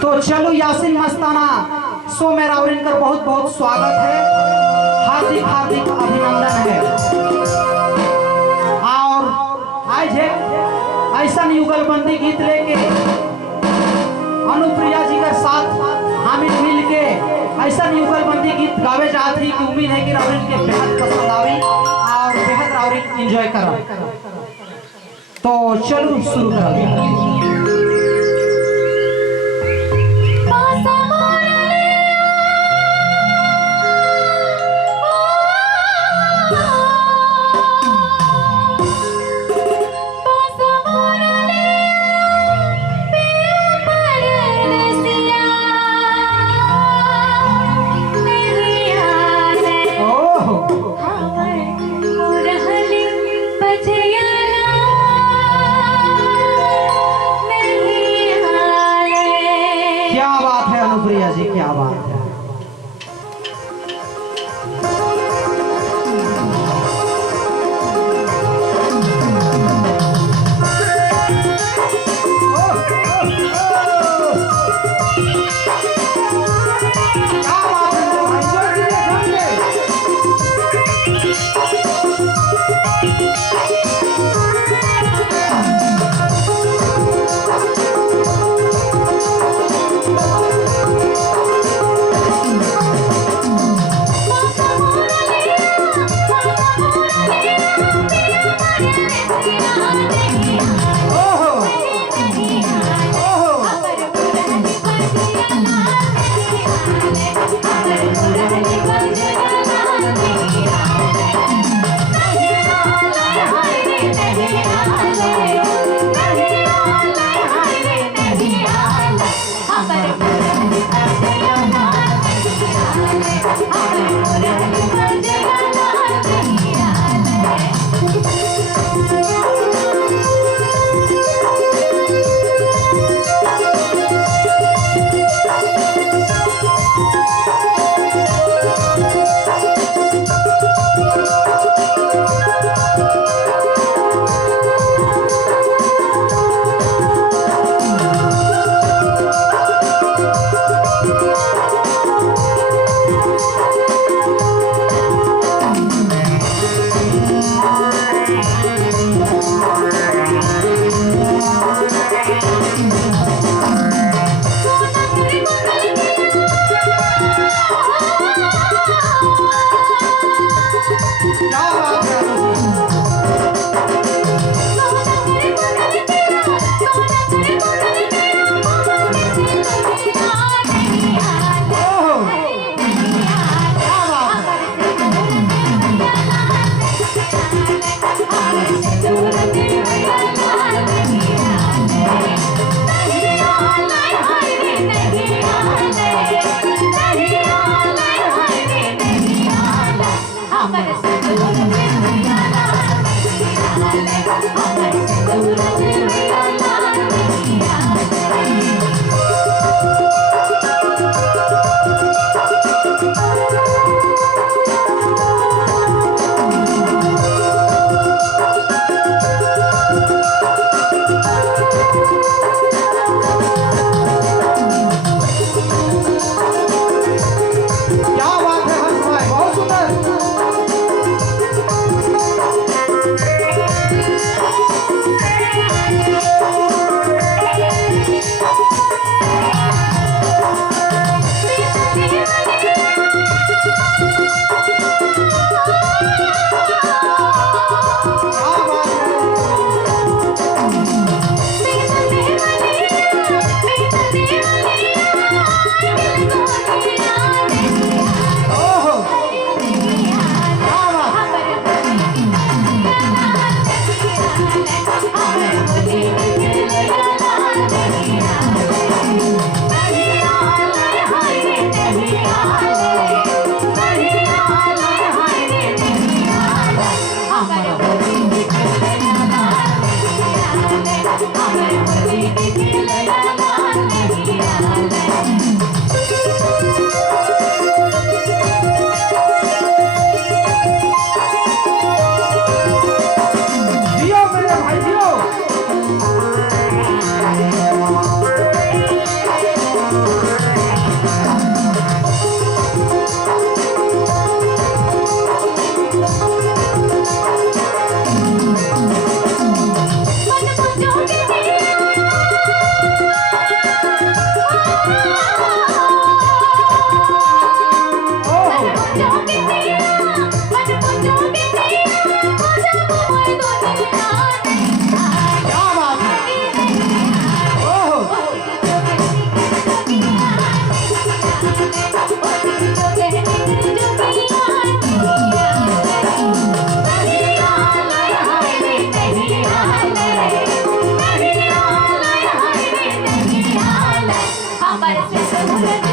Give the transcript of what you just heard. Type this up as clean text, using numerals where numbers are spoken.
तो चलो यासिन मस्ताना सो मेरा और इनका बहुत बहुत स्वागत है, हार्दिक हार्दिक अभिनंदन है। और आज है ऐसा युगलबंदी गीत लेके अनुप्रिया जी के साथ हामिद मिल के ऐसा युगलबंदी गीत गावे जात ही कि उम्मीद है कि रावरिन के बेहद पसंद आवी और बेहद रावरिन एंजॉय करा। तो चलो शुरू करा। क्या बात है अनुप्रिया जी, क्या बात है। ऐसे तो